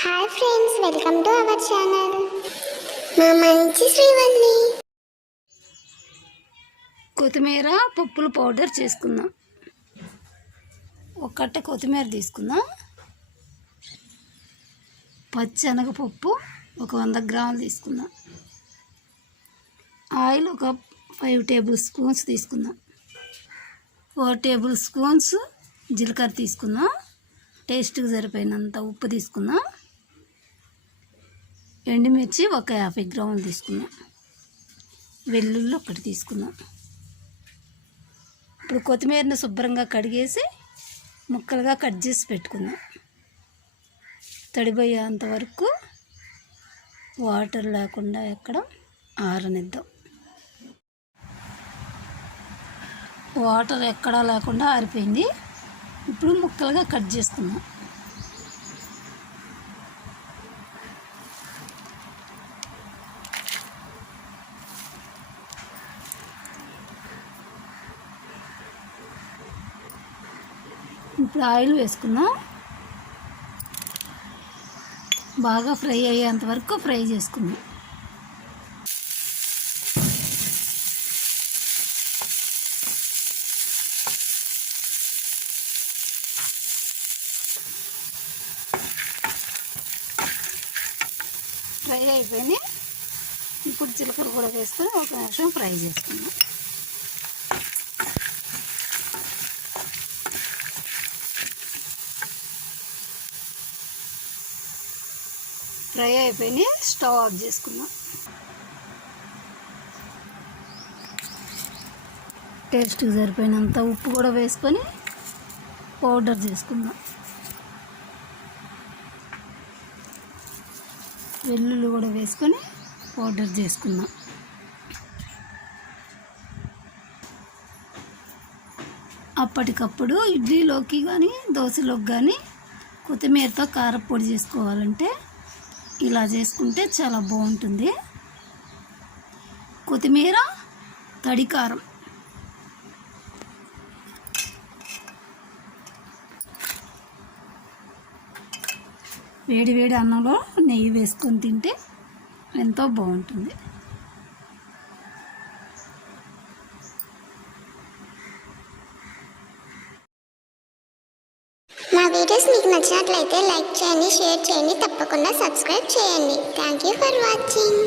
Hi friends, welcome to our channel. మా మంచి శ్రీవల్లి. కొత్తిమీర పప్పులు పౌడర్ చేసుకుందాం. ఒక కట్ట కొత్తిమీర తీసుకుందాం. పచ్చెనగపప్పు ఒక 100 గ్రాములు తీసుకుందాం. ఆయిల్ ఒక 5 టేబుల్ స్పూన్స్ తీసుకుందాం. 4 టేబుల్ స్పూన్స్ జీలకర్ర తీసుకుందాం. టేస్ట్కి సరిపోయినంత ఉప్పు తీసుకుందాం. ఎండుమిర్చి ఒక 50 గ్రాములు తీసుకుందాం. వెల్లుల్లి ఒకటి తీసుకుందాం. ఇప్పుడు కొత్తిమీరని శుభ్రంగా కడిగేసి ముక్కలుగా కట్ చేసి పెట్టుకుందాం. తడిపోయేంత వరకు వాటర్ లేకుండా ఎక్కడ ఆరనిద్దాం. వాటర్ ఎక్కడా లేకుండా ఆరిపోయింది. ఇప్పుడు ముక్కలుగా కట్ చేసుకుందాం. ఇప్పుడు ఆయిల్ వేసుకుందాం. బాగా ఫ్రై అయ్యేంత వరకు ఫ్రై చేసుకుందాం. ఫ్రై అయిపోయింది. ఇప్పుడు జీలకర్ర కూడా వేసుకొని ఒక నిమిషం ఫ్రై చేసుకుందాం. ఫ్రై అయిపోయి స్టవ్ ఆఫ్ చేసుకుందాం. టేస్ట్కి సరిపోయినంత ఉప్పు కూడా వేసుకొని పౌడర్ చేసుకుందాం. వెల్లుల్లి కూడా వేసుకొని పౌడర్ చేసుకుందాం. అప్పటికప్పుడు ఇడ్లీలోకి కానీ దోశలోకి కానీ కొత్తిమీరతో కారపొడి చేసుకోవాలంటే ఇలా చేసుకుంటే చాలా బాగుంటుంది. కొత్తిమీర తడికారం. వేడి వేడి అన్నంలో నెయ్యి వేసుకొని తింటే ఎంతో బాగుంటుంది. మా వీడియోస్ మీకు నచ్చినట్లయితే లైక్ చేయండి, షేర్ చేయండి, తప్పకుండా సబ్స్క్రైబ్ చేయండి. Thank you for watching.